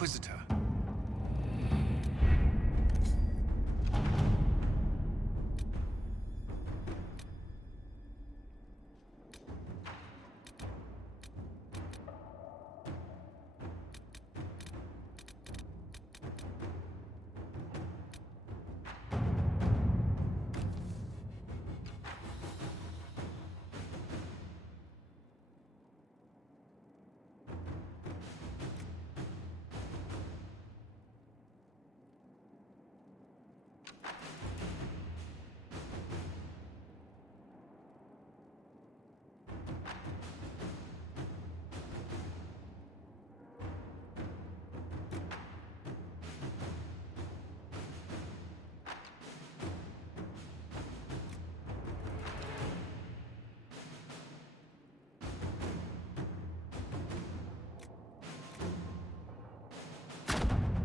Inquisitor.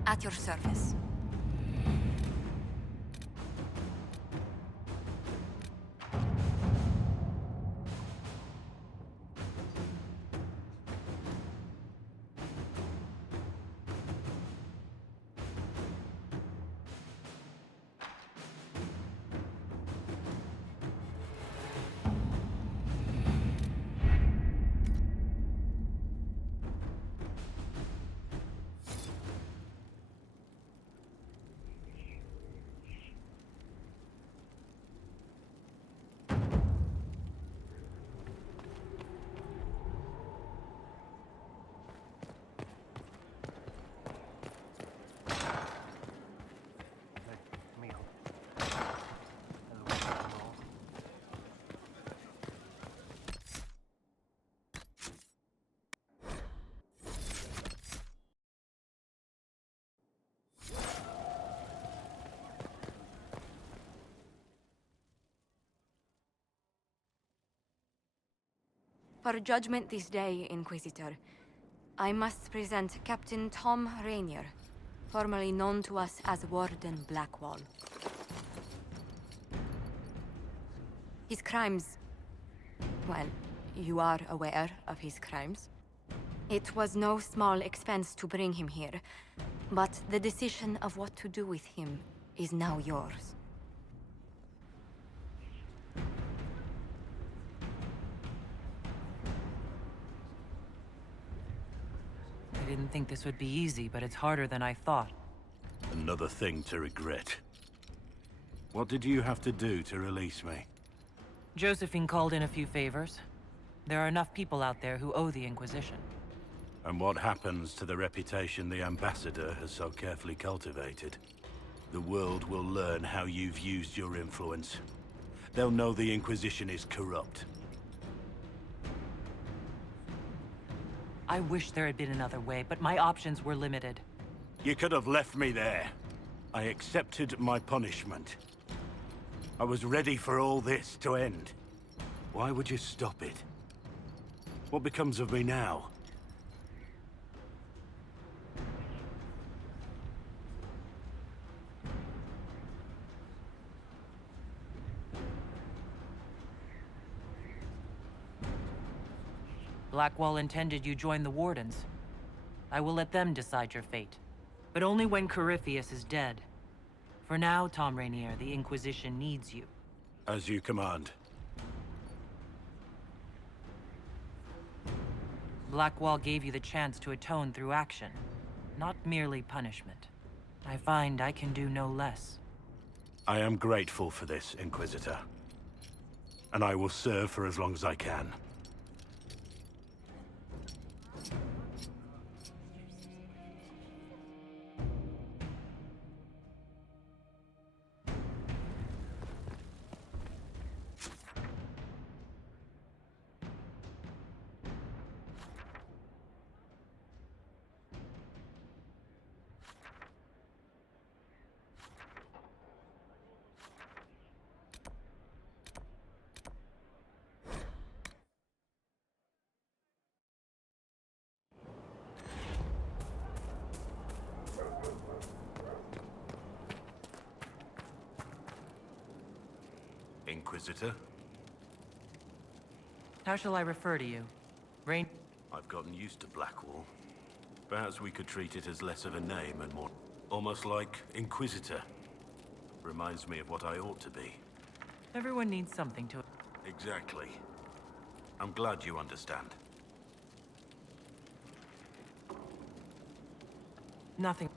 At your service. For judgment this day, Inquisitor, I must present Captain Tom Rainier, formerly known to us as Warden Blackwall. His crimes... well, you are aware of his crimes. It was no small expense to bring him here, but the decision of what to do with him is now yours. I didn't think this would be easy, but it's harder than I thought. Another thing to regret. What did you have to do to release me? Josephine called in a few favors. There are enough people out there who owe the Inquisition. And what happens to the reputation the Ambassador has so carefully cultivated? The world will learn how you've used your influence. They'll know the Inquisition is corrupt. I wish there had been another way, but my options were limited. You could have left me there. I accepted my punishment. I was ready for all this to end. Why would you stop it? What becomes of me now? Blackwall intended you join the Wardens. I will let them decide your fate. But only when Corypheus is dead. For now, Tom Rainier, the Inquisition needs you. As you command. Blackwall gave you the chance to atone through action, not merely punishment. I find I can do no less. I am grateful for this, Inquisitor. And I will serve for as long as I can. Inquisitor? How shall I refer to you? Rain... I've gotten used to Blackwall. Perhaps we could treat it as less of a name and more... almost like Inquisitor. Reminds me of what I ought to be. Everyone needs something to... Exactly. I'm glad you understand. Nothing.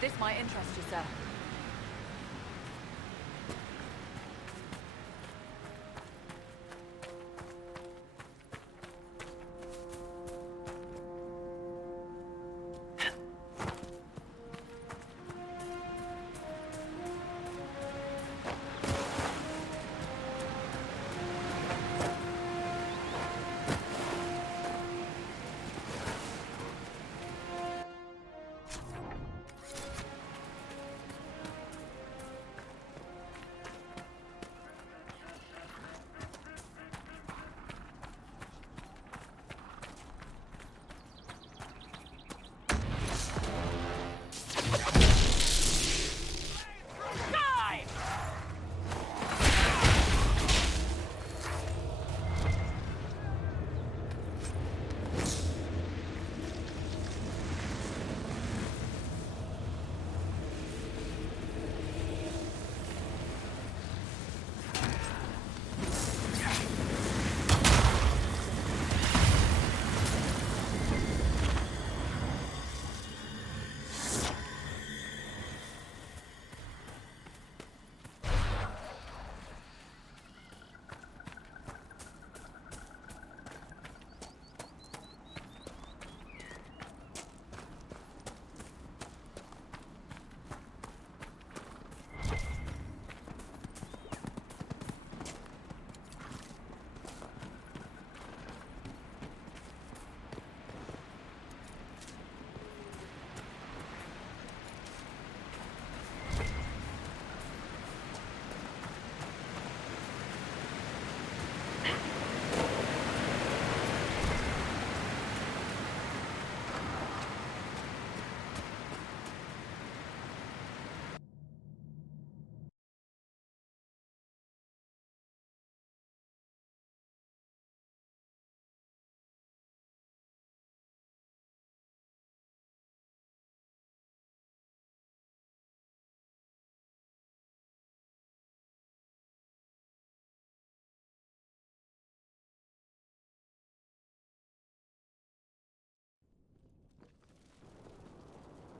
This might interest you, sir.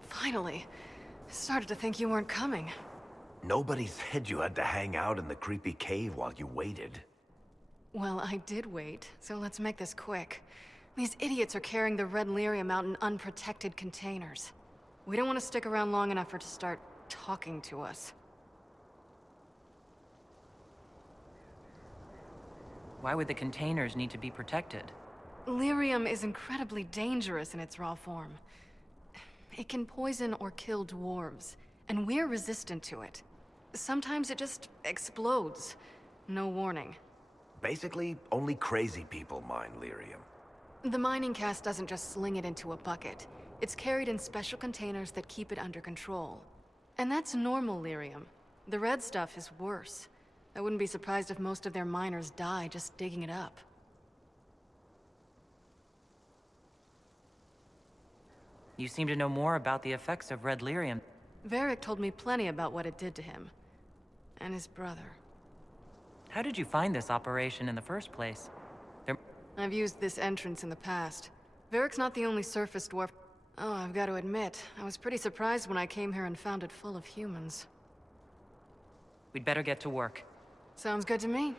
Finally. Started to think you weren't coming. Nobody said you had to hang out in the creepy cave while you waited. Well, I did wait, so let's make this quick. These idiots are carrying the red lyrium out in unprotected containers. We don't want to stick around long enough for it to start talking to us. Why would the containers need to be protected? Lyrium is incredibly dangerous in its raw form. It can poison or kill dwarves, and we're resistant to it. Sometimes it just explodes. No warning. Basically, only crazy people mine lyrium. The mining cast doesn't just sling it into a bucket. It's carried in special containers that keep it under control. And that's normal lyrium. The red stuff is worse. I wouldn't be surprised if most of their miners die just digging it up. You seem to know more about the effects of red lyrium. Varric told me plenty about what it did to him. And his brother. How did you find this operation in the first place? I've used this entrance in the past. Varric's not the only surface dwarf. Oh, I've got to admit, I was pretty surprised when I came here and found it full of humans. We'd better get to work. Sounds good to me.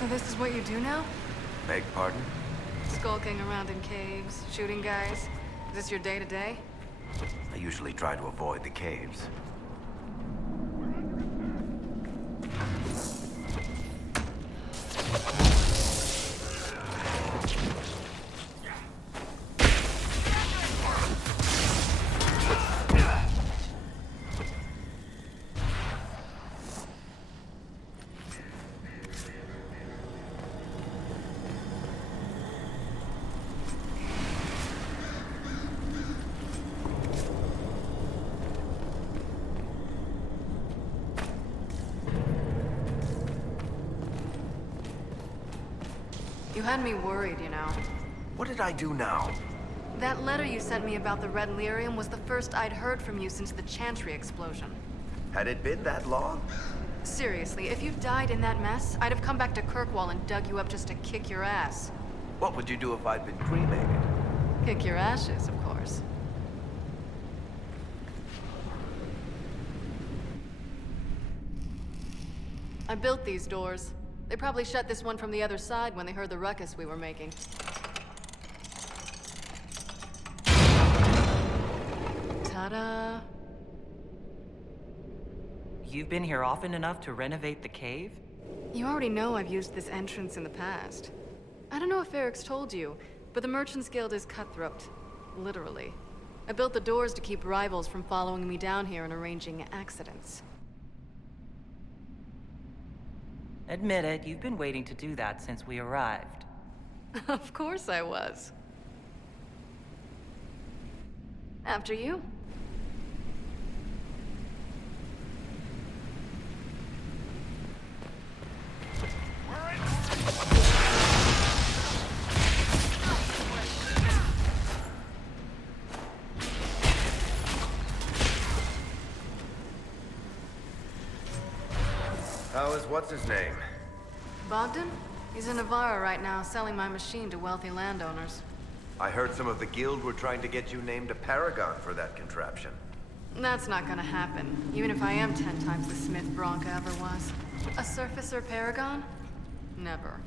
So this is what you do now? Beg pardon? Skulking around in caves, shooting guys? Is this your day-to-day? I usually try to avoid the caves. You had me worried, you know. What did I do now? That letter you sent me about the red lyrium was the first I'd heard from you since the Chantry explosion. Had it been that long? Seriously, if you died in that mess, I'd have come back to Kirkwall and dug you up just to kick your ass. What would you do if I'd been cremated? Kick your ashes, of course. I built these doors. They probably shut this one from the other side when they heard the ruckus we were making. Ta-da! You've been here often enough to renovate the cave? You already know I've used this entrance in the past. I don't know if Eric's told you, but the Merchants Guild is cutthroat. Literally. I built the doors to keep rivals from following me down here and arranging accidents. Admit it, you've been waiting to do that since we arrived. Of course I was. After you. How is what's-his-name? Bogdan? He's in Navarra right now, selling my machine to wealthy landowners. I heard some of the guild were trying to get you named a paragon for that contraption. That's not gonna happen, even if I am 10 times the Smith Bronca ever was. A surfacer paragon? Never.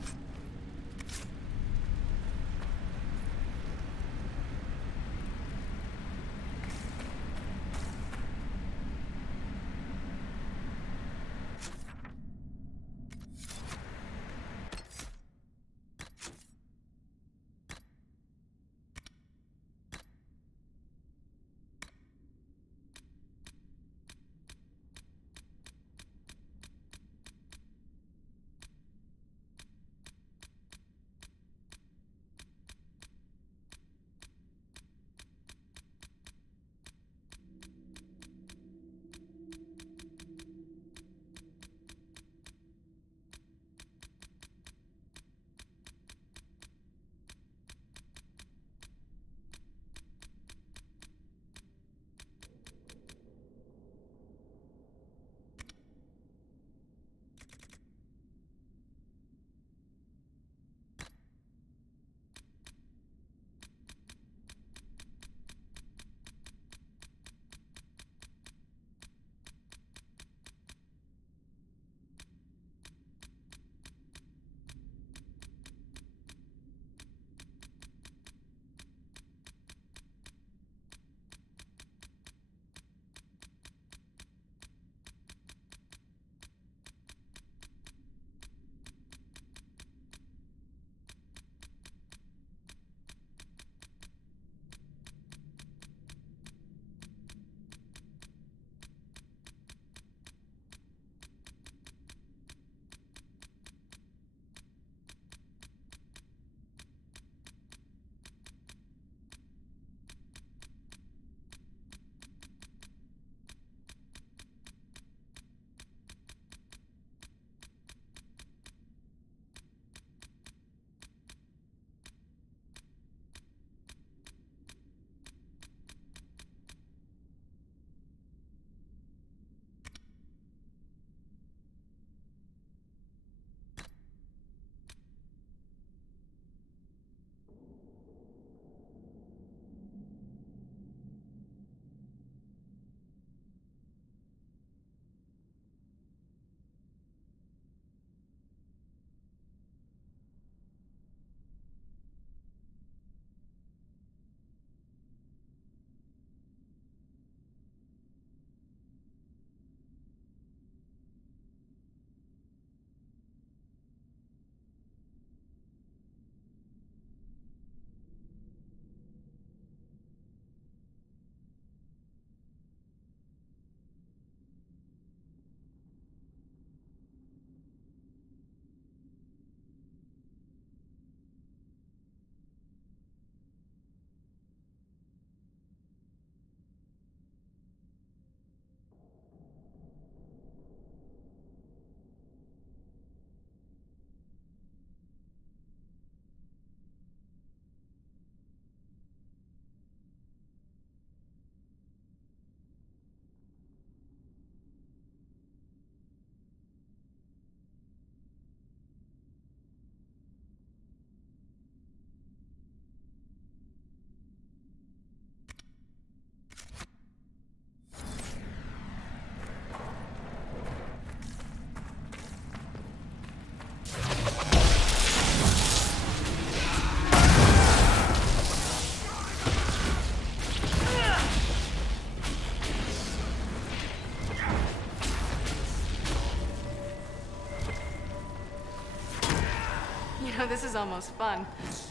This is almost fun.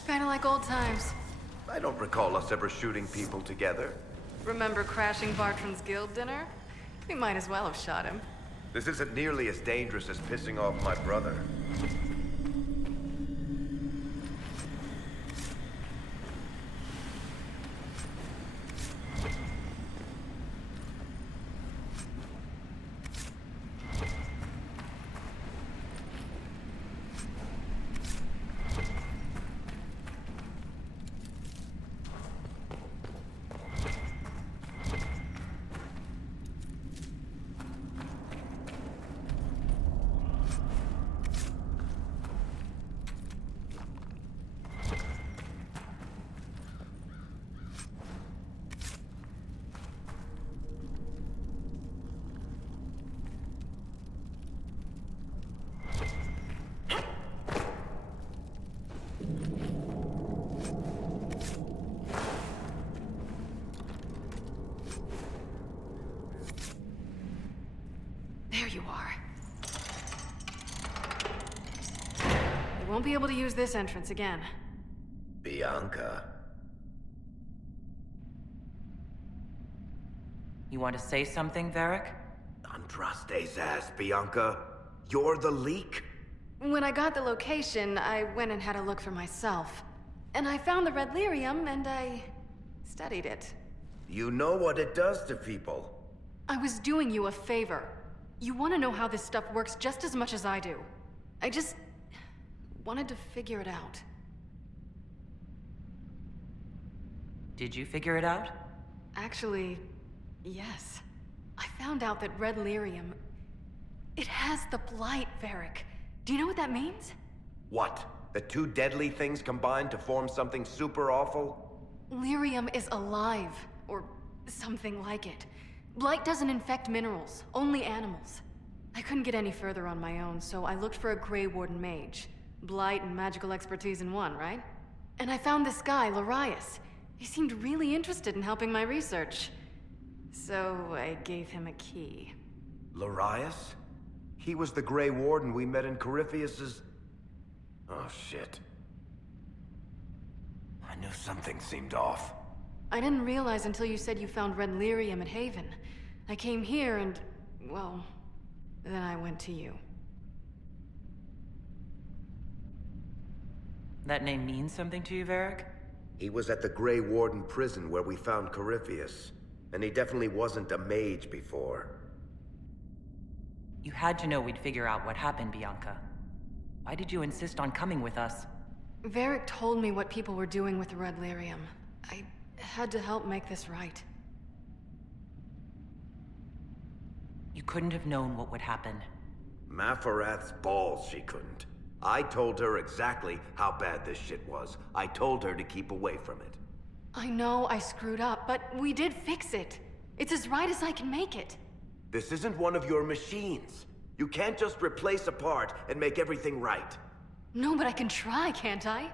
Kinda like old times. I don't recall us ever shooting people together. Remember crashing Bartram's guild dinner? We might as well have shot him. This isn't nearly as dangerous as pissing off my brother. won't be able to use this entrance again. Bianca. You want to say something, Varric? Andraste's ass, Bianca. You're the leak? When I got the location, I went and had a look for myself. And I found the red lyrium, and I studied it. You know what it does to people. I was doing you a favor. You want to know how this stuff works just as much as I do. I just wanted to figure it out. Did you figure it out? Actually, yes. I found out that red lyrium... it has the blight, Varric. Do you know what that means? What? The two deadly things combined to form something super awful? Lyrium is alive, or something like it. Blight doesn't infect minerals, only animals. I couldn't get any further on my own, so I looked for a Grey Warden mage. Blight and magical expertise in one, right? And I found this guy, Larius. He seemed really interested in helping my research. So I gave him a key. Larius? He was the Grey Warden we met in Corypheus's... Oh, shit. I knew something seemed off. I didn't realize until you said you found red lyrium at Haven. I came here and, well, then I went to you. That name means something to you, Varric? He was at the Grey Warden prison where we found Corypheus. And he definitely wasn't a mage before. You had to know we'd figure out what happened, Bianca. Why did you insist on coming with us? Varric told me what people were doing with the red lyrium. I had to help make this right. You couldn't have known what would happen. Mafarath's balls, she couldn't. I told her exactly how bad this shit was. I told her to keep away from it. I know I screwed up, but we did fix it. It's as right as I can make it. This isn't one of your machines. You can't just replace a part and make everything right. No, but I can try, can't I?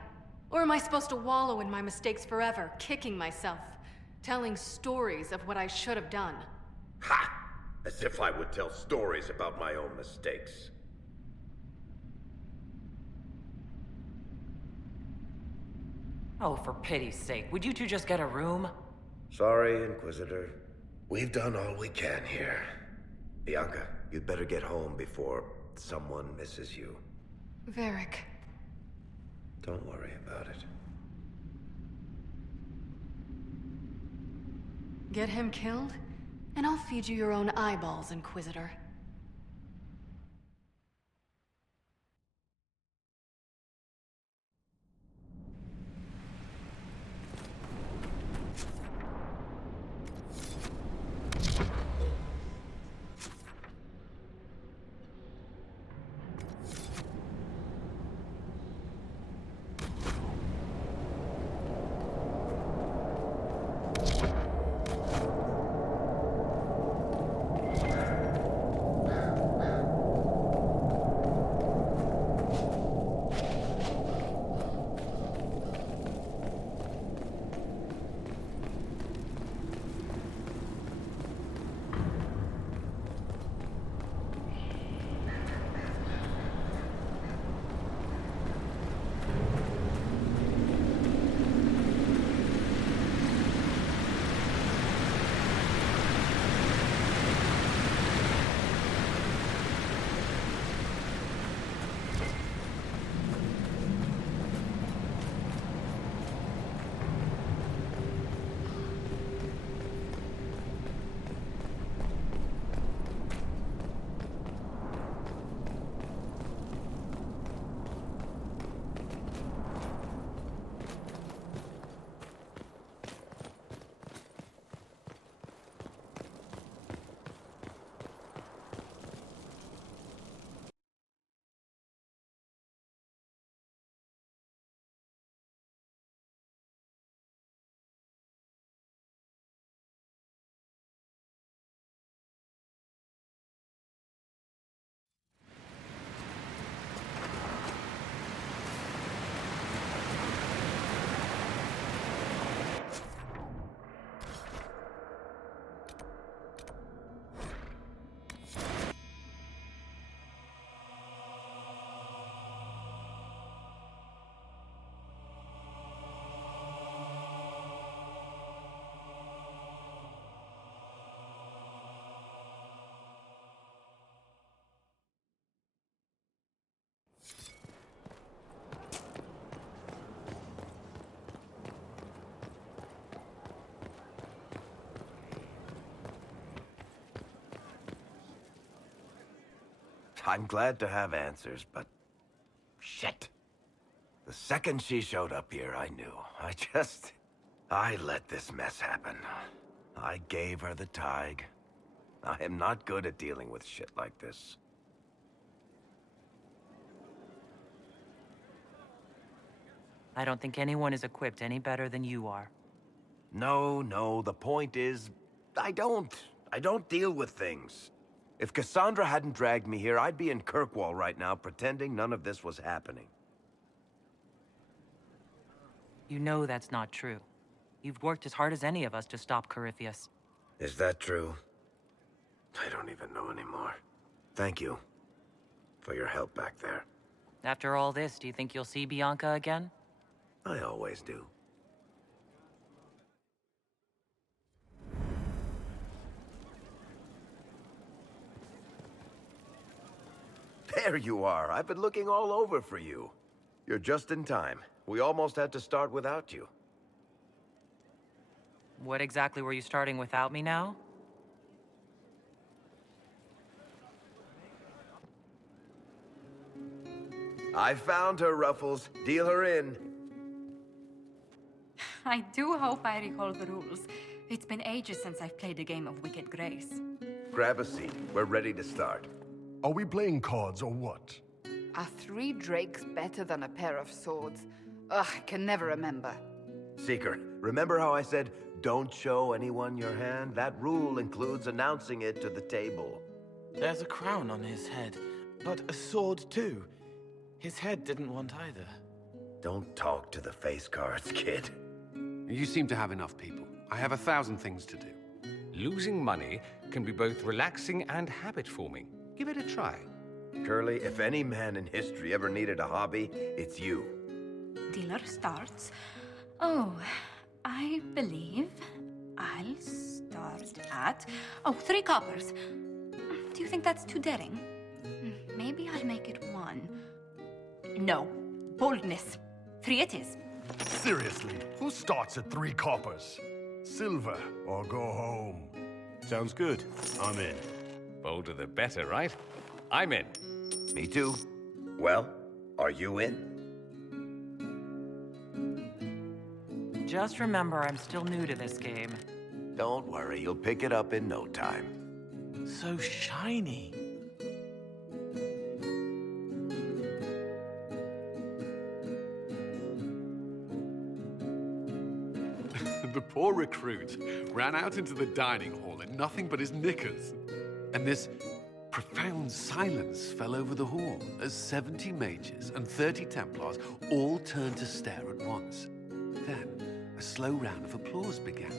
Or am I supposed to wallow in my mistakes forever, kicking myself, telling stories of what I should have done? Ha! As if I would tell stories about my own mistakes. Oh, for pity's sake, would you two just get a room? Sorry, Inquisitor. We've done all we can here. Bianca, you'd better get home before someone misses you. Varric. Don't worry about it. Get him killed, and I'll feed you your own eyeballs, Inquisitor. I'm glad to have answers, but... shit. The second she showed up here, I knew. I let this mess happen. I gave her the tig. I am not good at dealing with shit like this. I don't think anyone is equipped any better than you are. No, the point is, I don't deal with things. If Cassandra hadn't dragged me here, I'd be in Kirkwall right now pretending none of this was happening. You know that's not true. You've worked as hard as any of us to stop Corypheus. Is that true? I don't even know anymore. Thank you for your help back there. After all this, do you think you'll see Bianca again? I always do. There you are. I've been looking all over for you. You're just in time. We almost had to start without you. What exactly were you starting without me now? I found her, Ruffles. Deal her in. I do hope I recall the rules. It's been ages since I've played a game of Wicked Grace. Grab a seat. We're ready to start. Are we playing cards or what? Are 3 drakes better than a pair of swords? Ugh, I can never remember. Seeker, remember how I said, don't show anyone your hand? That rule includes announcing it to the table. There's a crown on his head, but a sword too. His head didn't want either. Don't talk to the face cards, kid. You seem to have enough people. I have 1,000 things to do. Losing money can be both relaxing and habit-forming. Give it a try. Curly, if any man in history ever needed a hobby, it's you. Dealer starts. Oh, I believe I'll start at... Oh, 3 coppers. Do you think that's too daring? Maybe I'll make it 1. No. Boldness. 3 it is. Seriously, who starts at 3 coppers? Silver or go home? Sounds good. I'm in. Bolder the better, right? I'm in. Me too. Well, are you in? Just remember, I'm still new to this game. Don't worry, you'll pick it up in no time. So shiny. The poor recruit ran out into the dining hall in nothing but his knickers. And this profound silence fell over the hall as 70 mages and 30 Templars all turned to stare at once. Then, a slow round of applause began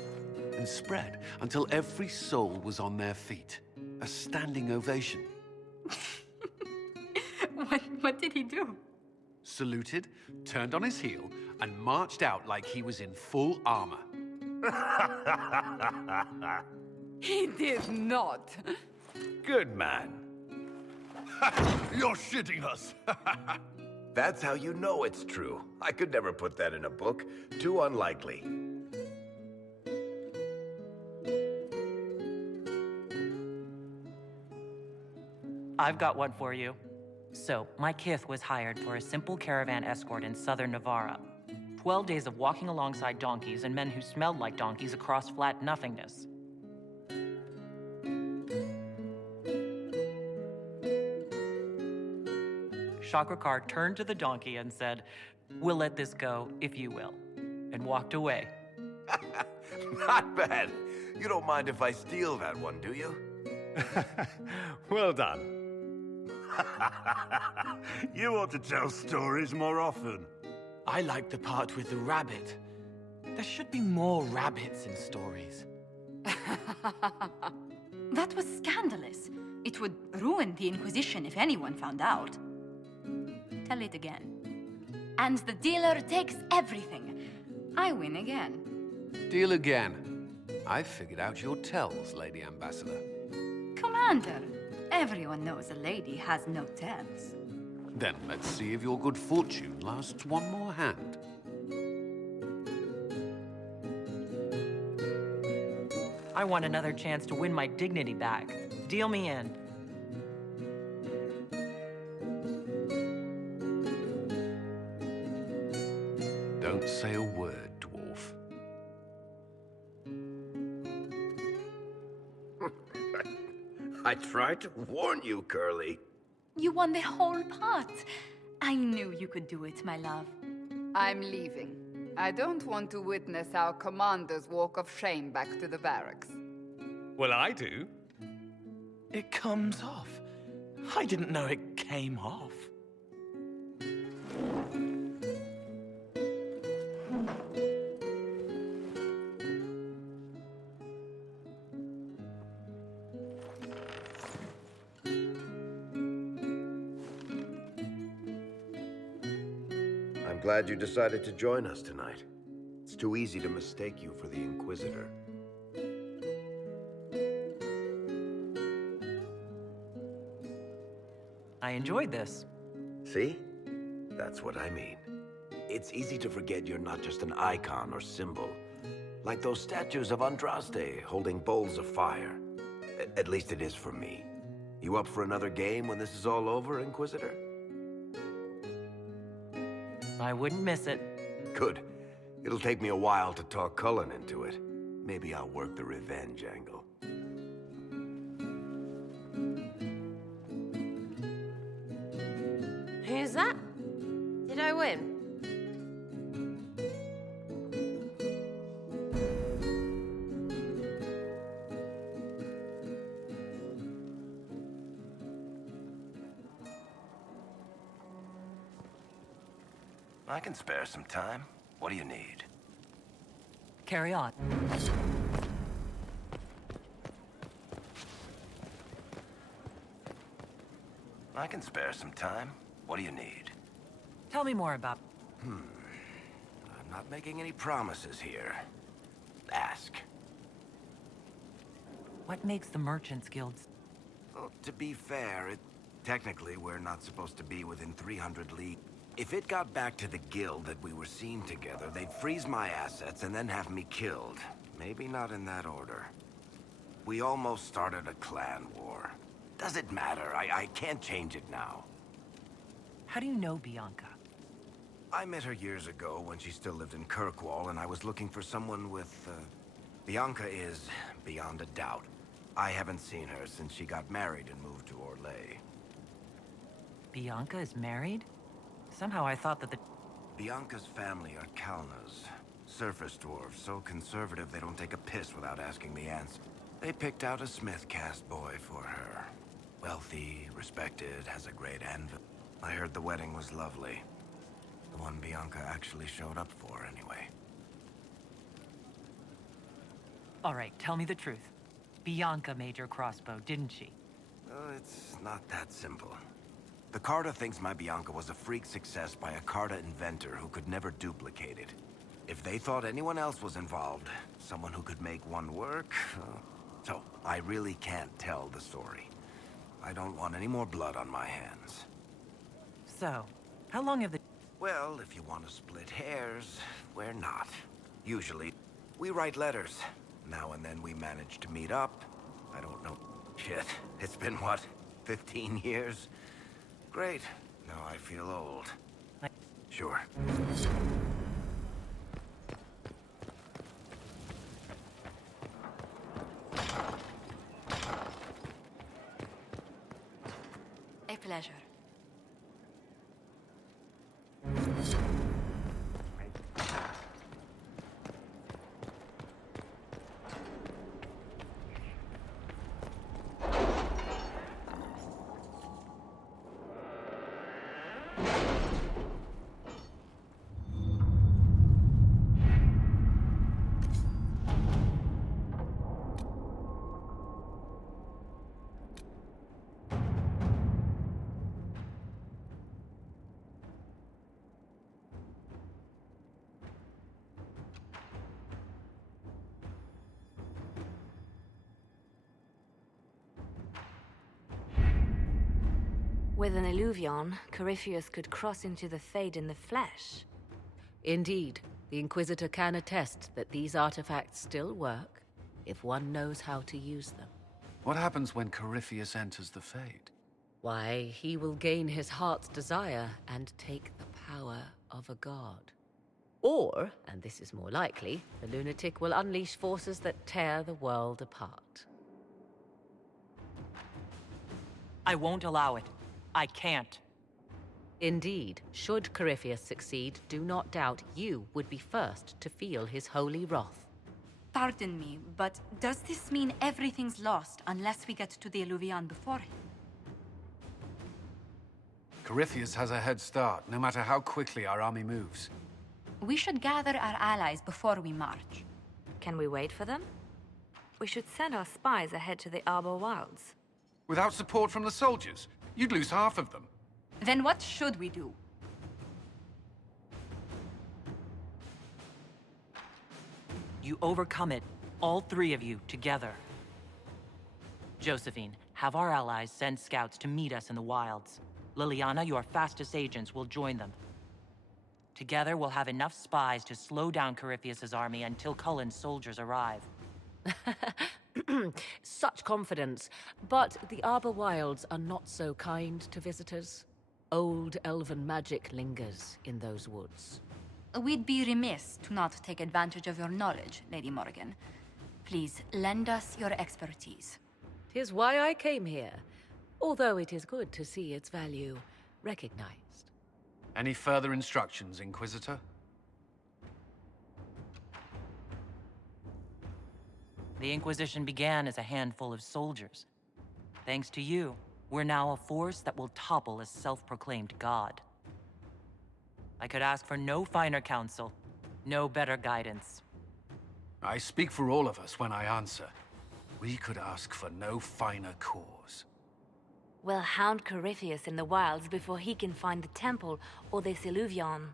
and spread until every soul was on their feet. A standing ovation. What did he do? Saluted, turned on his heel, and marched out like he was in full armor. He did not. Good man. You're shitting us! That's how you know it's true. I could never put that in a book. Too unlikely. I've got one for you. So, my kith was hired for a simple caravan escort in southern Navarra. 12 days of walking alongside donkeys and men who smelled like donkeys across flat nothingness. Shakrakar turned to the donkey and said, "We'll let this go, if you will," and walked away. Not bad. You don't mind if I steal that one, do you? Well done. You ought to tell stories more often. I like the part with the rabbit. There should be more rabbits in stories. That was scandalous. It would ruin the Inquisition if anyone found out. Tell it again. And the dealer takes everything. I win again. Deal again. I've figured out your tells, Lady Ambassador. Commander, everyone knows a lady has no tells. Then let's see if your good fortune lasts one more hand. I want another chance to win my dignity back. Deal me in. Don't say a word, dwarf. I tried to warn you, Curly. You won the whole pot. I knew you could do it, my love. I'm leaving. I don't want to witness our commander's walk of shame back to the barracks. Well, I do. It comes off. I didn't know it came off. I'm glad you decided to join us tonight. It's too easy to mistake you for the Inquisitor. I enjoyed this. See? That's what I mean. It's easy to forget you're not just an icon or symbol. Like those statues of Andraste holding bowls of fire. At least it is for me. You up for another game when this is all over, Inquisitor? I wouldn't miss it. Good. It'll take me a while to talk Cullen into it. Maybe I'll work the revenge angle. Who's that? Did I win? I can spare some time. What do you need? Carry on. I can spare some time. What do you need? Tell me more about... I'm not making any promises here. Ask. What makes the Merchants Guild... Well, to be fair, technically we're not supposed to be within 300 leagues. If it got back to the guild that we were seen together, they'd freeze my assets and then have me killed. Maybe not in that order. We almost started a clan war. Does it matter? I can't change it now. How do you know Bianca? I met her years ago when she still lived in Kirkwall, and I was looking for someone with, Bianca is beyond a doubt. I haven't seen her since she got married and moved to Orlais. Bianca is married? Somehow I thought that the... Bianca's family are Kalnas. Surface dwarves, so conservative they don't take a piss without asking the answer. They picked out a smith caste boy for her. Wealthy, respected, has a great anvil. I heard the wedding was lovely. The one Bianca actually showed up for, anyway. All right, tell me the truth. Bianca made your crossbow, didn't she? It's not that simple. The Carta thinks my Bianca was a freak success by a Carta inventor who could never duplicate it. If they thought anyone else was involved, someone who could make one work... So, I really can't tell the story. I don't want any more blood on my hands. So, how long have the... Well, if you want to split hairs, we're not. Usually, we write letters. Now and then we manage to meet up. I don't know. Shit, it's been what, 15 years? Great. Now I feel old. Sure. A pleasure. With an illuvion, Corypheus could cross into the Fade in the flesh. Indeed, the Inquisitor can attest that these artifacts still work, if one knows how to use them. What happens when Corypheus enters the Fade? Why, he will gain his heart's desire and take the power of a god. Or, and this is more likely, the lunatic will unleash forces that tear the world apart. I won't allow it. I can't. Indeed, should Corypheus succeed, do not doubt you would be first to feel his holy wrath. Pardon me, but does this mean everything's lost unless we get to the Illuvian before him? Corypheus has a head start, no matter how quickly our army moves. We should gather our allies before we march. Can we wait for them? We should send our spies ahead to the Arbor Wilds. Without support from the soldiers, you'd lose half of them. Then what should we do? You overcome it, all three of you, together. Josephine, have our allies send scouts to meet us in the wilds. Liliana, your fastest agents, will join them. Together, we'll have enough spies to slow down Corypheus's army until Cullen's soldiers arrive. Such confidence. But the Arbor Wilds are not so kind to visitors. Old elven magic lingers in those woods. We'd be remiss to not take advantage of your knowledge, Lady Morgan. Please, lend us your expertise. 'Tis why I came here, although it is good to see its value recognized. Any further instructions, Inquisitor? The Inquisition began as a handful of soldiers. Thanks to you, we're now a force that will topple a self-proclaimed god. I could ask for no finer counsel, no better guidance. I speak for all of us when I answer. We could ask for no finer cause. We'll hound Corypheus in the wilds before he can find the temple or this Illuvian.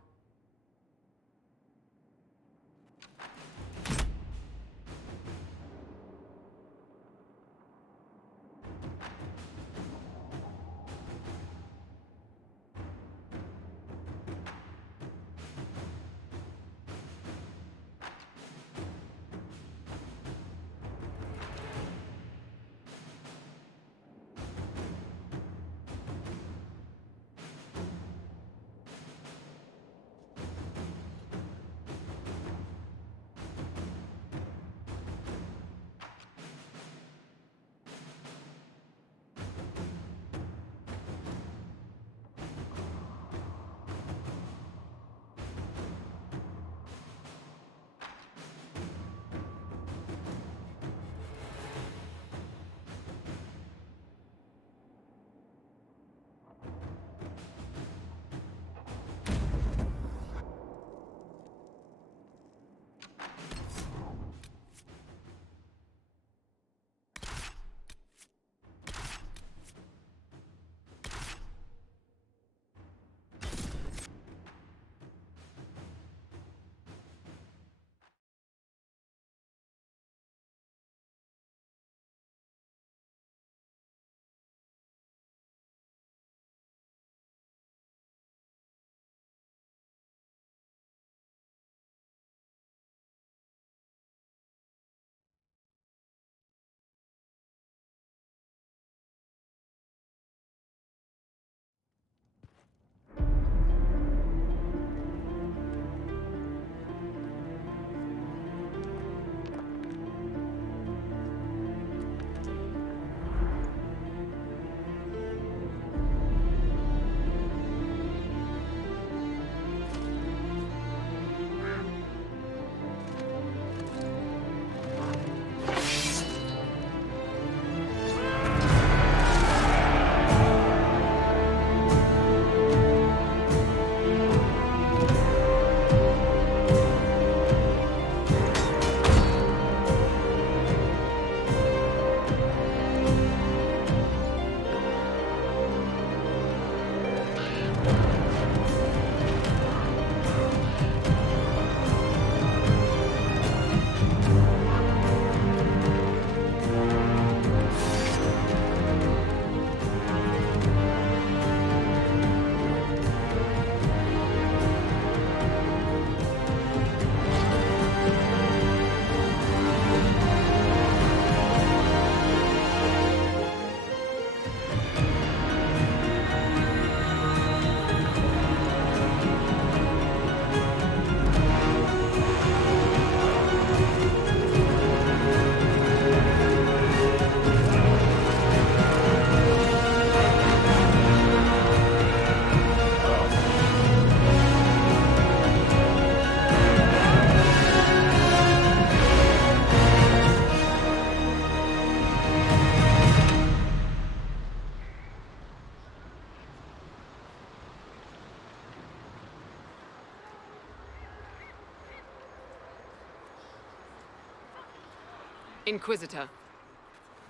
Inquisitor.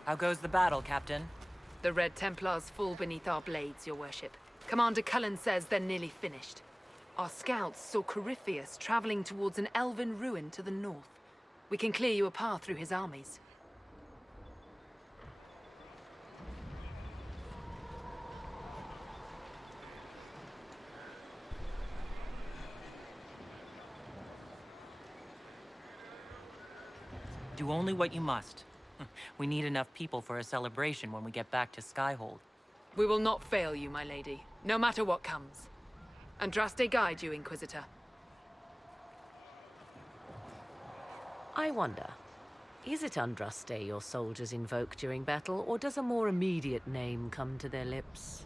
How goes the battle, Captain? The Red Templars fall beneath our blades, your worship. Commander Cullen says they're nearly finished. Our scouts saw Corypheus traveling towards an elven ruin to the north. We can clear you a path through his armies. Do only what you must. We need enough people for a celebration when we get back to Skyhold. We will not fail you, my lady, no matter what comes. Andraste guide you, Inquisitor. I wonder, is it Andraste your soldiers invoke during battle, or does a more immediate name come to their lips?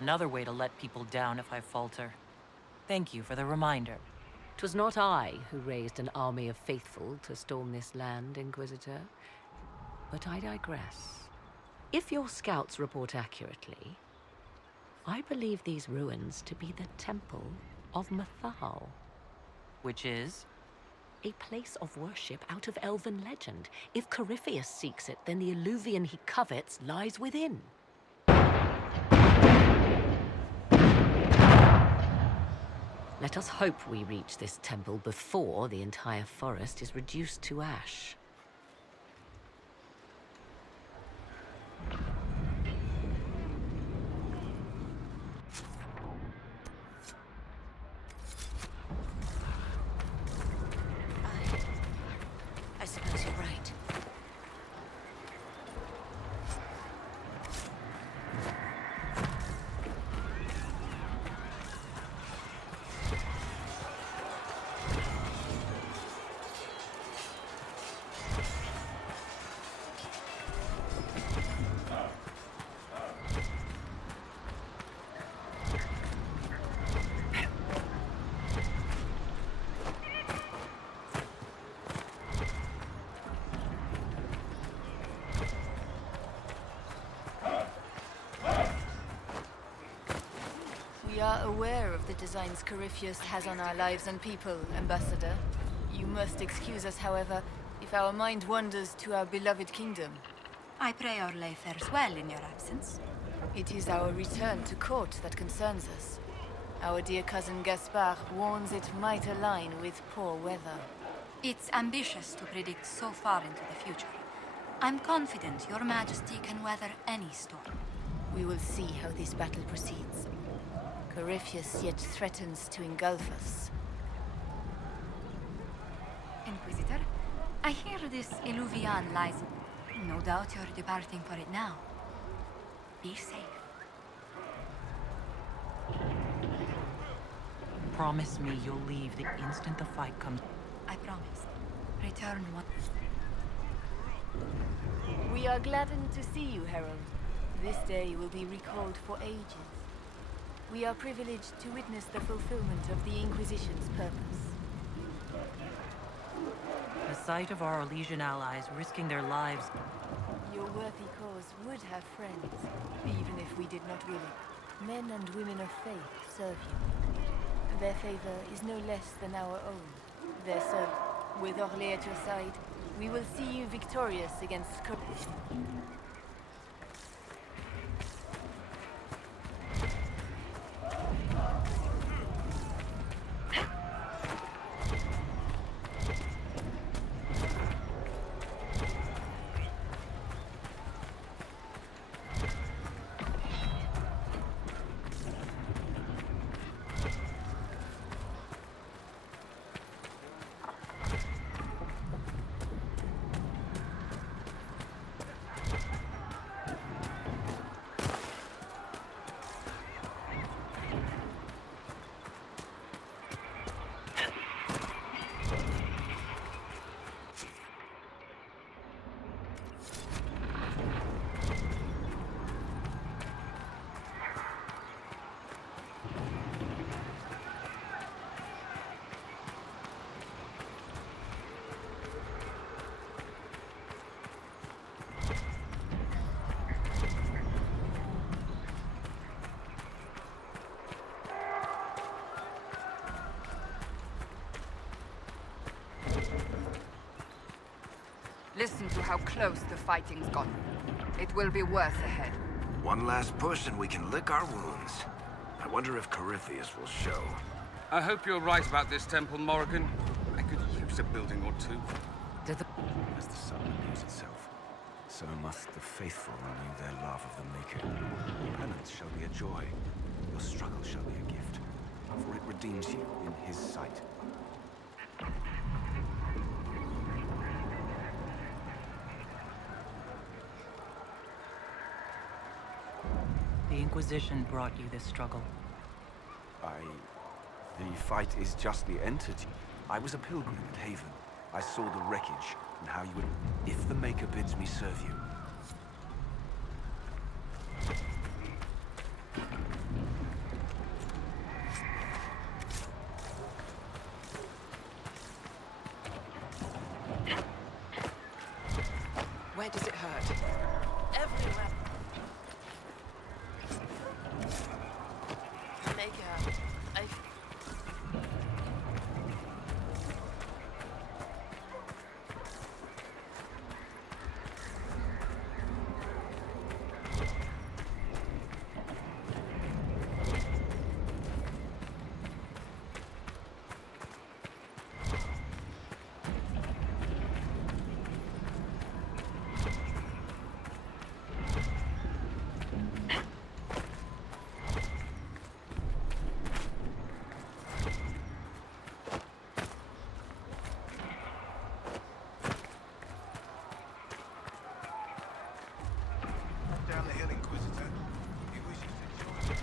Another way to let people down if I falter. Thank you for the reminder. 'Twas not I who raised an army of faithful to storm this land, Inquisitor. But I digress. If your scouts report accurately, I believe these ruins to be the Temple of Mathal. Which is? A place of worship out of elven legend. If Corypheus seeks it, then the alluvion he covets lies within. Let us hope we reach this temple before the entire forest is reduced to ash. I suppose you're right. We are aware of the designs Corypheus has on our lives and people, Ambassador. You must excuse us, however, if our mind wanders to our beloved kingdom. I pray our lay fares well in your absence. It is our return to court that concerns us. Our dear cousin Gaspard warns it might align with poor weather. It's ambitious to predict so far into the future. I'm confident your majesty can weather any storm. We will see how this battle proceeds. Corypheus yet threatens to engulf us. Inquisitor, I hear this Illuvian lies. No doubt you're departing for it now. Be safe. Promise me you'll leave the instant the fight comes. I promise. Return what... We are gladdened to see you, Herald. This day will be recalled for ages. We are privileged to witness the fulfillment of the Inquisition's purpose. The sight of our Elysian allies risking their lives. Your worthy cause would have friends, even if we did not will it. Men and women of faith serve you. Their favor is no less than our own. Their service, with Orlais at your side, we will see you victorious against Corypheus. to how close the fighting's gotten. It will be worse ahead. One last push and we can lick our wounds. I wonder if Corypheus will show. I hope you're right about this temple, Morrigan. I could use a building or two. As the sun renews itself, so must the faithful renew their love of the Maker. Penance shall be a joy, your struggle shall be a gift, for it redeems you in his sight. The Inquisition brought you this struggle. The fight is justly entered. I was a pilgrim at Haven. I saw the wreckage, and how you would... If the Maker bids me serve you... Where does it hurt? Everywhere. Maker, down the hill, Inquisitor. He wishes to join us.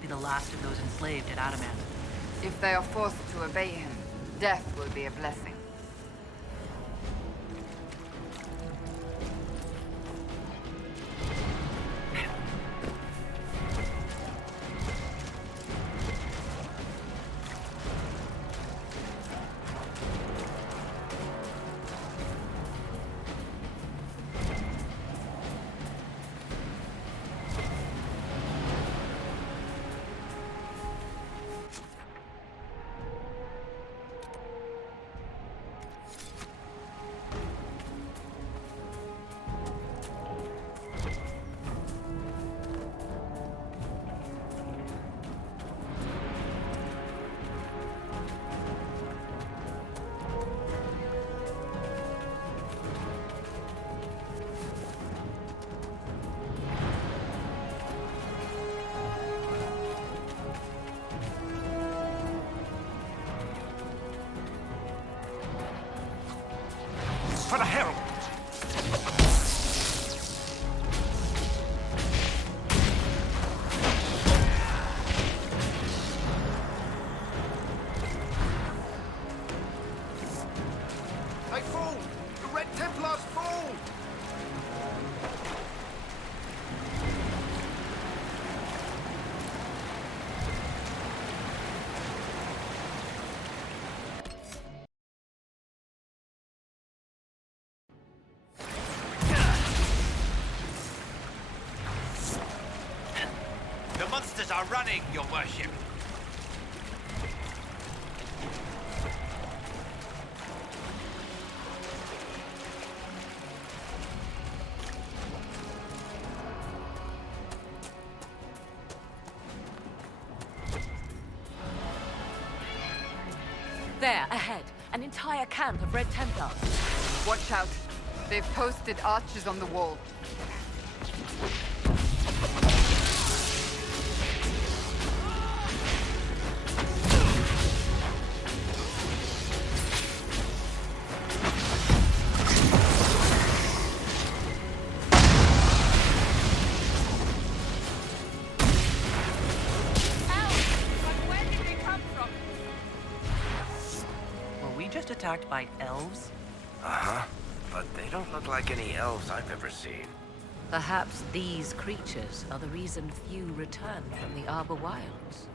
Be the last of those enslaved at Adamant. If they are forced to obey him, death will be a blessing. for the Herald! They fall! The Red Templars fall! The monsters are running, your worship. There, ahead. An entire camp of Red Templars. Watch out. They've posted archers on the wall. Attacked by elves? Uh-huh. But they don't look like any elves I've ever seen. Perhaps these creatures are the reason few return from the Arbor Wilds.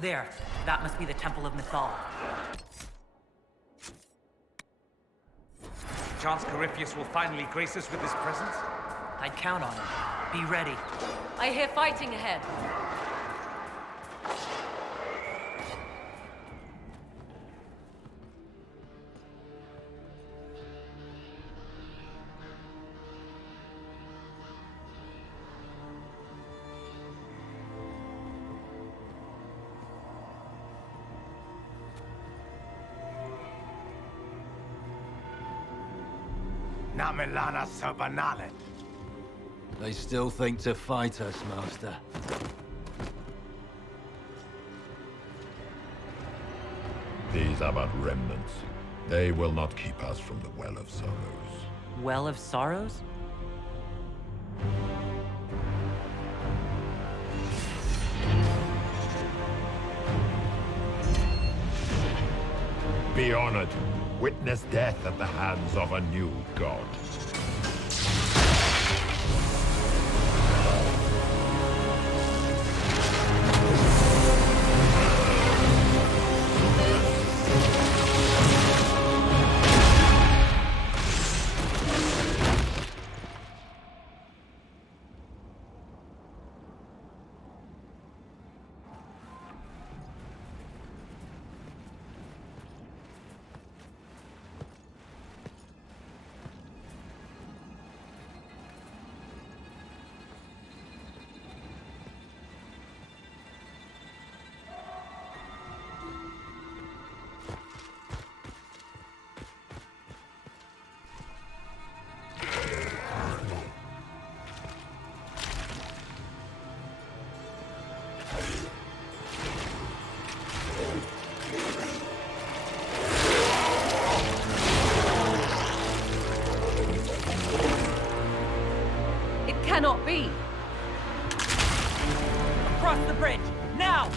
There. That must be the Temple of Mythal. Chance Corypheus will finally grace us with his presence? I'd count on it. Be ready. I hear fighting ahead. Namelana Sabanalet. They still think to fight us, Master. These are but remnants. They will not keep us from the Well of Sorrows. Well of Sorrows? Be honored. Witness death at the hands of a new god. Cannot be! Across the bridge! Now!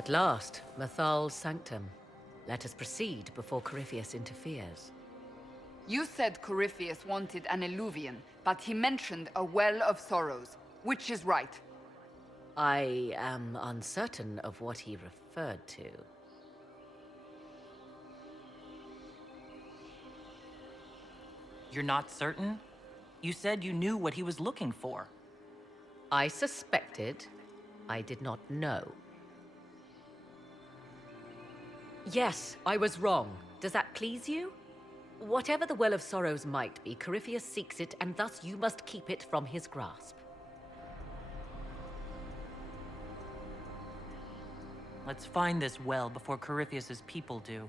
At last, Mythal's sanctum. Let us proceed before Corypheus interferes. You said Corypheus wanted an eluvian, but he mentioned a Well of Sorrows. Which is right? I am uncertain of what he referred to. You're not certain? You said you knew what he was looking for. I suspected. I did not know. Yes, I was wrong. Does that please you? Whatever the Well of Sorrows might be, Corypheus seeks it, and thus you must keep it from his grasp. Let's find this well before Corypheus's people do.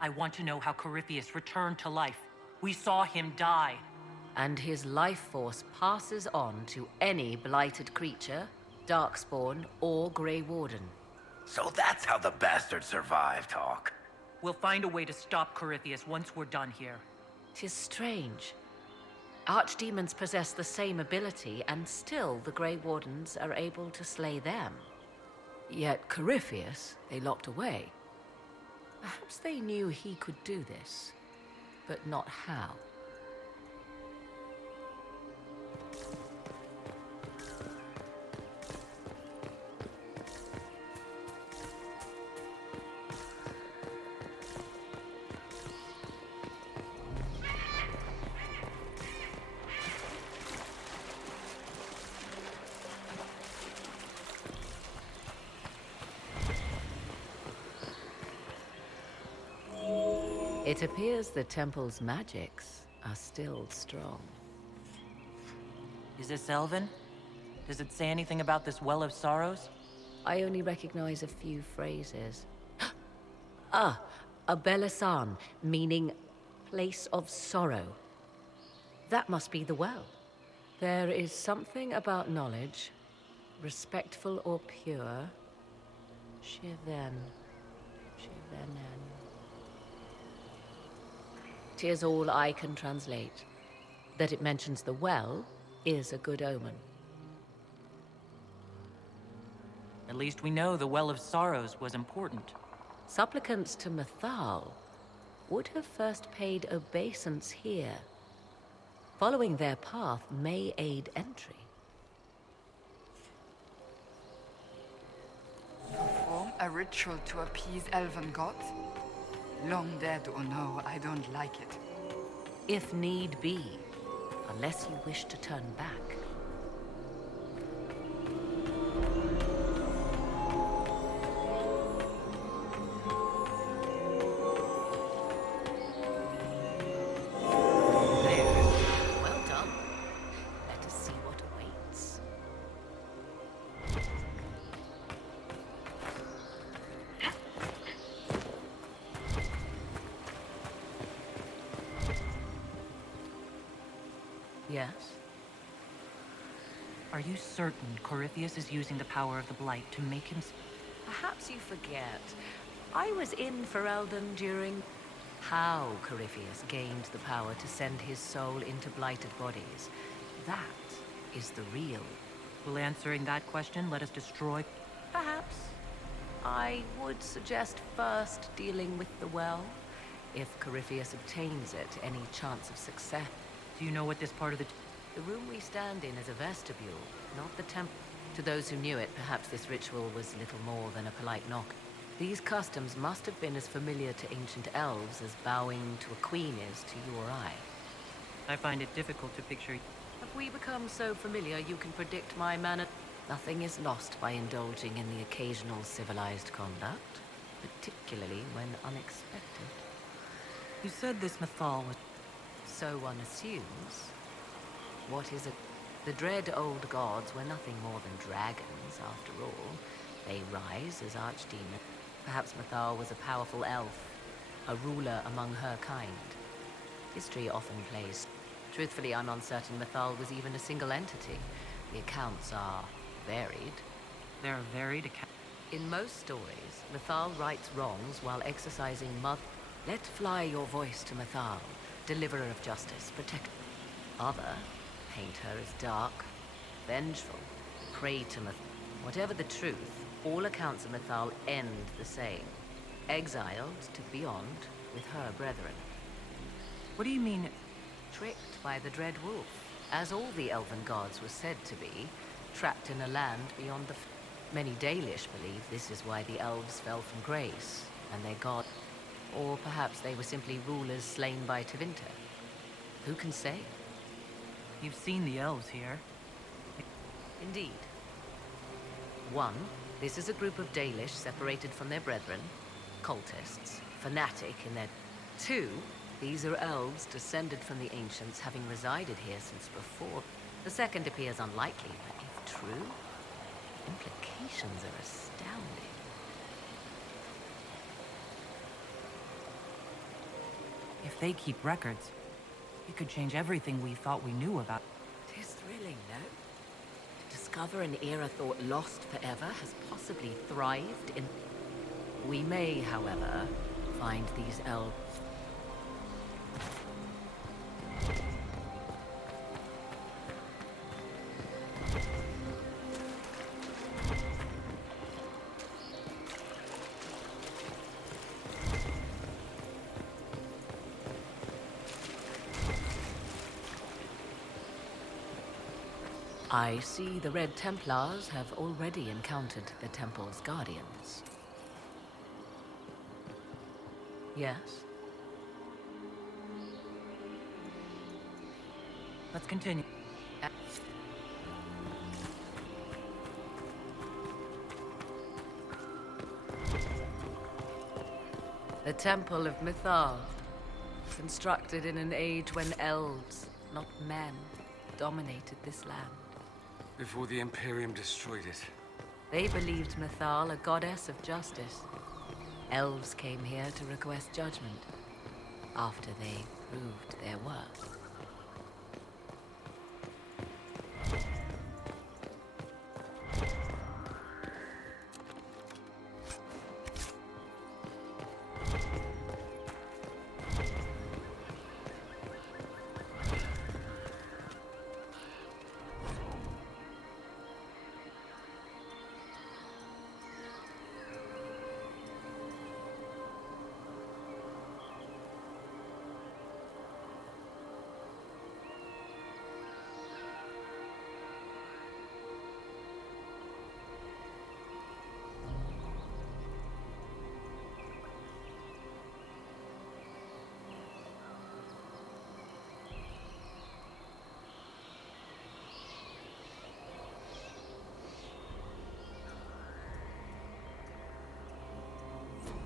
I want to know how Corypheus returned to life. We saw him die. and his life force passes on to any blighted creature, darkspawn, or Grey Warden. So that's how the bastard survived, Hawk. We'll find a way to stop Corypheus once we're done here. 'Tis strange. Archdemons possess the same ability, and still the Grey Wardens are able to slay them. Yet Corypheus, they locked away. Perhaps they knew he could do this, but not how. It appears the temple's magics are still strong. Is this Elven? Does it say anything about this Well of Sorrows? I only recognize a few phrases. Ah, a Belasan, meaning place of sorrow. That must be the well. There is something about knowledge, respectful or pure. Shiven. Shivenen. 'Tis all I can translate. That it mentions the well is a good omen. At least we know the Well of Sorrows was important. Supplicants to Mythal would have first paid obeisance here. Following their path may aid entry. Perform a ritual to appease elven gods? Long dead or no, I don't like it. If need be, unless you wish to turn back. There. Well done. Let us see what awaits. Yes? Are you certain Corypheus is using the power of the Blight to make him... Perhaps you forget. I was in Ferelden during... How Corypheus gained the power to send his soul into blighted bodies. That is the real. Will answering that question let us destroy... Perhaps. I would suggest first dealing with the well. If Corypheus obtains it, any chance of success. Do you know what this part of the... The room we stand in is a vestibule, not the temple. To those who knew it, perhaps this ritual was little more than a polite knock. These customs must have been as familiar to ancient elves as bowing to a queen is to you or I. I find it difficult to picture... Have we become so familiar you can predict my manner? Nothing is lost by indulging in the occasional civilized conduct, particularly when unexpected. You said this Mythal was... So one assumes. What is it? The dread old gods were nothing more than dragons, after all. They rise as archdemons. Perhaps Mythal was a powerful elf, a ruler among her kind. History often plays. Truthfully, I'm uncertain Mythal was even a single entity. The accounts are varied. There are varied accounts? In most stories, Mythal rights wrongs while exercising mother. Let fly your voice to Mythal, deliverer of justice, protect. Other paint her as dark, vengeful, prey to Mythal. Whatever the truth, all accounts of Mythal end the same. Exiled to beyond with her brethren. What do you mean? Tricked by the Dread Wolf, as all the elven gods were said to be, trapped in a land beyond the... Many Dalish believe this is why the elves fell from grace, and their god... Or perhaps they were simply rulers slain by Tevinter. Who can say? You've seen the elves here. Indeed. 1, this is a group of Dalish separated from their brethren, cultists, fanatic in their... 2, these are elves descended from the ancients, having resided here since before. The second appears unlikely, but if true, implications are astounding. If they keep records, It could change everything we thought we knew about. Tis thrilling, no? To discover an era thought lost forever has possibly thrived in... We may, however, find these elves... I see the Red Templars have already encountered the Temple's guardians. Yes? Let's continue. The Temple of Mythal, constructed in an age when elves, not men, dominated this land. Before the Imperium destroyed it. They believed Mythal a goddess of justice. Elves came here to request judgment, after they proved their worth.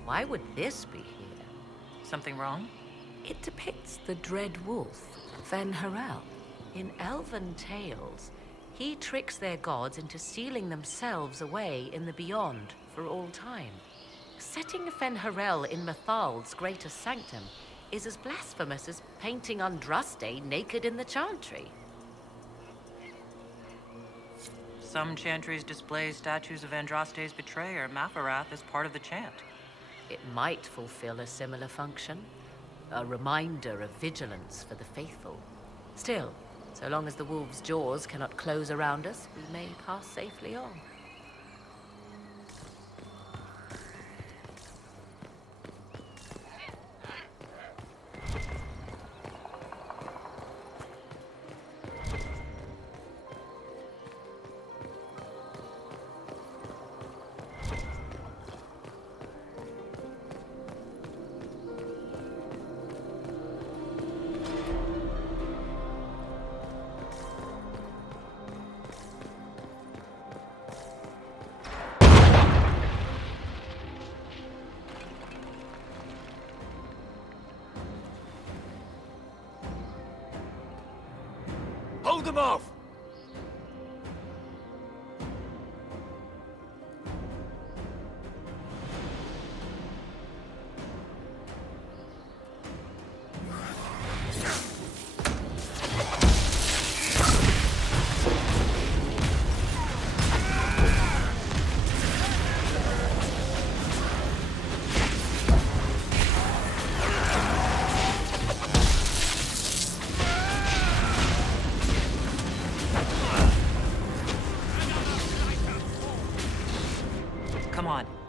Why would this be here? Something wrong? It depicts the dread wolf, Fen Harel. In elven tales, he tricks their gods into sealing themselves away in the beyond for all time. Setting Fen Harel in Mythal's greatest sanctum is as blasphemous as painting Andraste naked in the chantry. Some chantries display statues of Andraste's betrayer, Mafarath, as part of the chant. It might fulfill a similar function. A reminder of vigilance for the faithful. Still, so long as the wolf's jaws cannot close around us, we may pass safely on. Hold them off!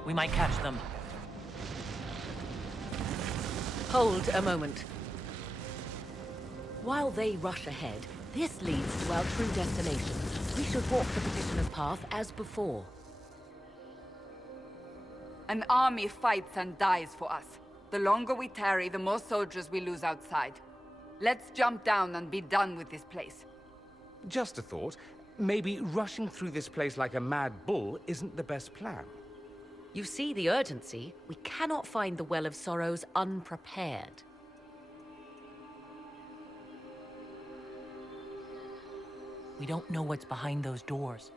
We might catch them. Hold a moment. While they rush ahead, this leads to our true destination. We should walk the petitioner's path as before. An army fights and dies for us. The longer we tarry, the more soldiers we lose outside. Let's jump down and be done with this place. Just a thought. Maybe rushing through this place like a mad bull isn't the best plan. You see the urgency. We cannot find the Well of Sorrows unprepared. We don't know what's behind those doors.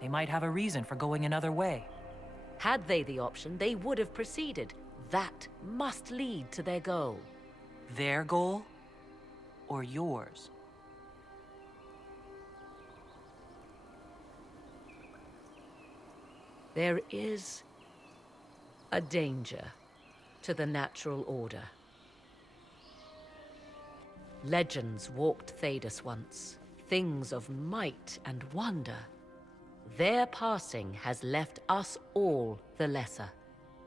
They might have a reason for going another way. Had they the option, they would have proceeded. That must lead to their goal. Their goal? or yours? There is a danger to the natural order. Legends walked Thedas once, things of might and wonder. Their passing has left us all the lesser.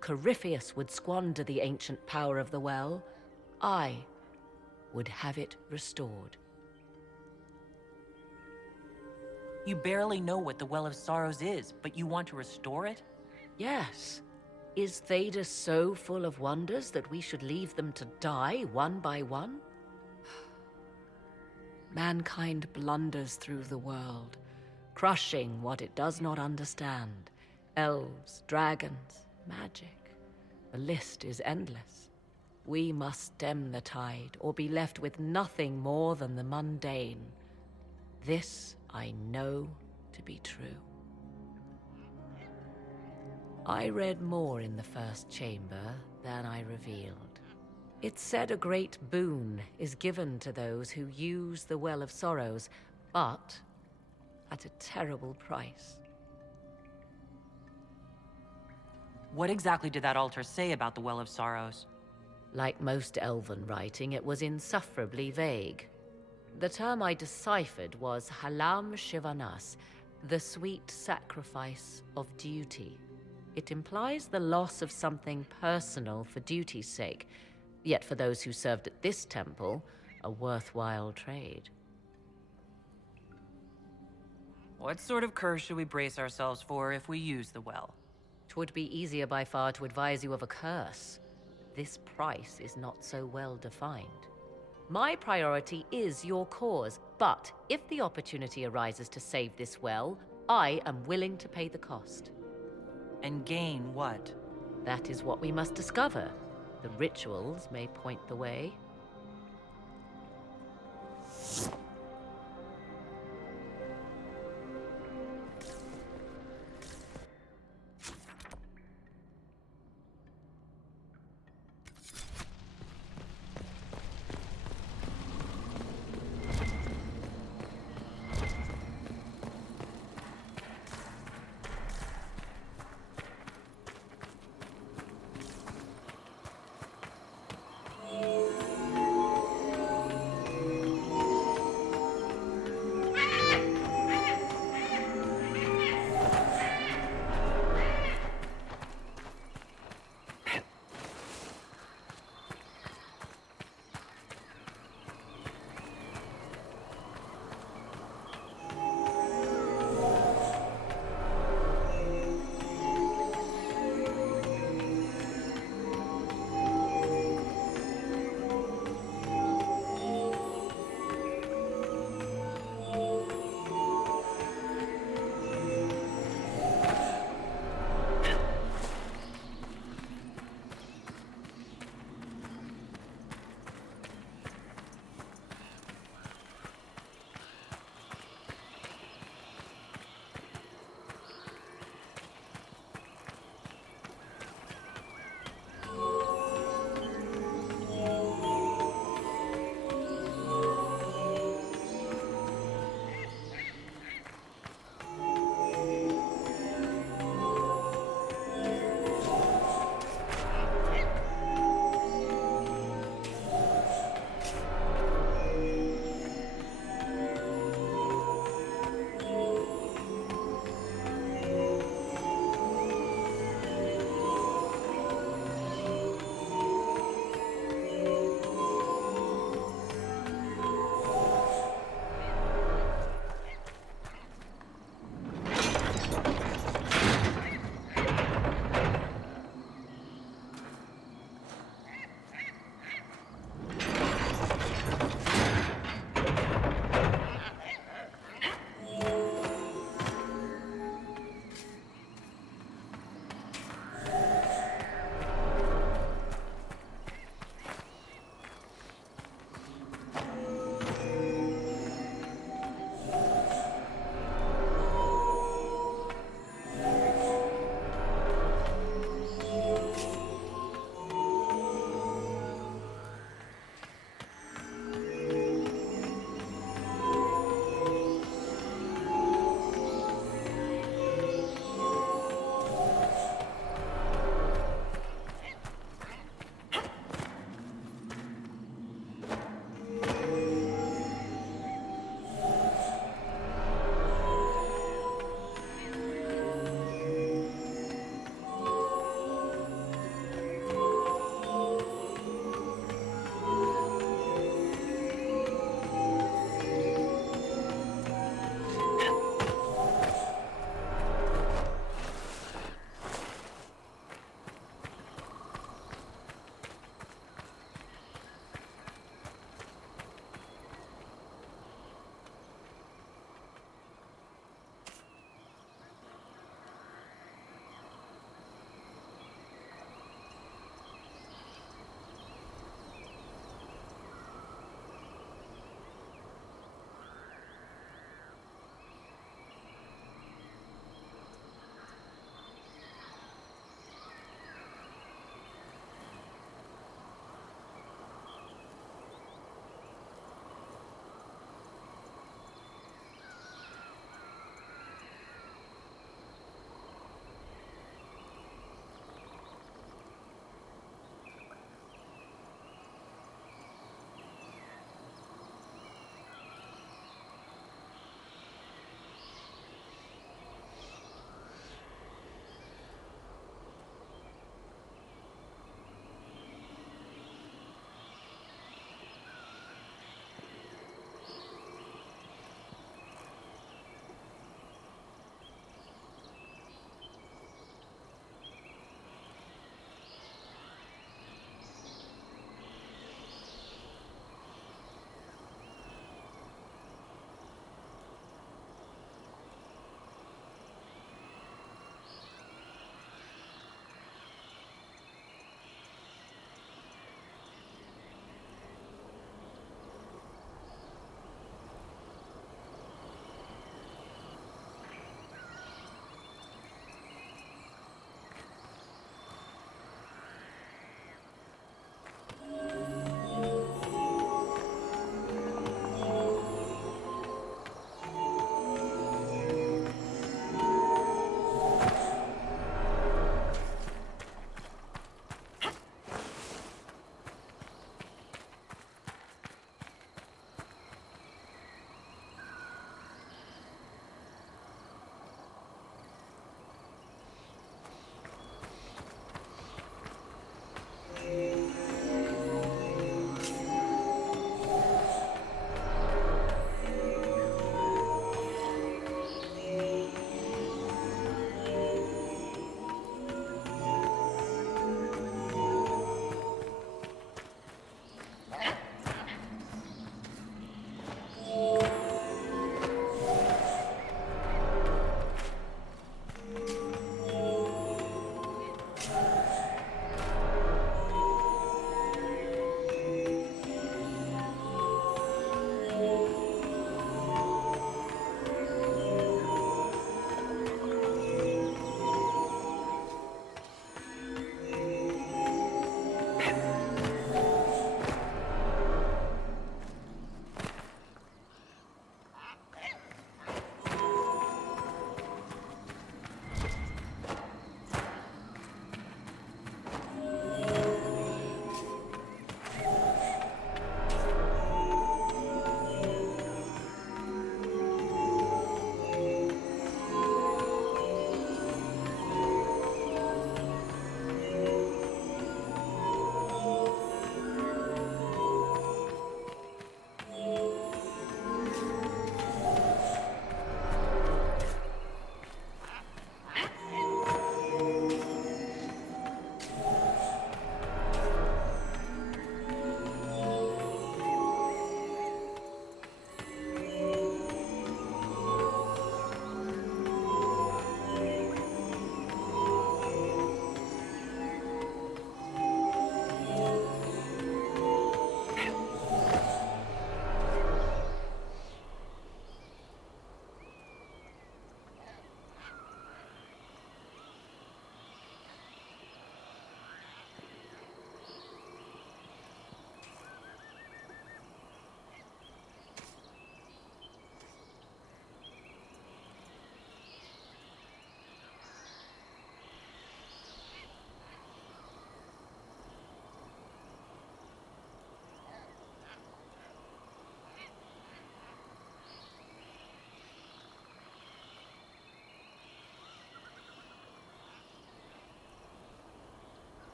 Corypheus would squander the ancient power of the well. I would have it restored. You barely know what the Well of Sorrows is, but you want to restore it? Yes. Is Thedas so full of wonders that we should leave them to die one by one? Mankind blunders through the world, crushing what it does not understand. Elves, dragons, magic. The list is endless. We must stem the tide, or be left with nothing more than the mundane. This I know to be true. I read more in the first chamber than I revealed. It said a great boon is given to those who use the Well of Sorrows, but at a terrible price. What exactly did that altar say about the Well of Sorrows? Like most elven writing, it was insufferably vague. The term I deciphered was Halam Shivanas, the sweet sacrifice of duty. It implies the loss of something personal for duty's sake, yet for those who served at this temple, a worthwhile trade. What sort of curse should we brace ourselves for if we use the well? 'Twould be easier by far to advise you of a curse. This price is not so well defined. My priority is your cause, but if the opportunity arises to save this well, I am willing to pay the cost. And gain what? That is what we must discover. The rituals may point the way.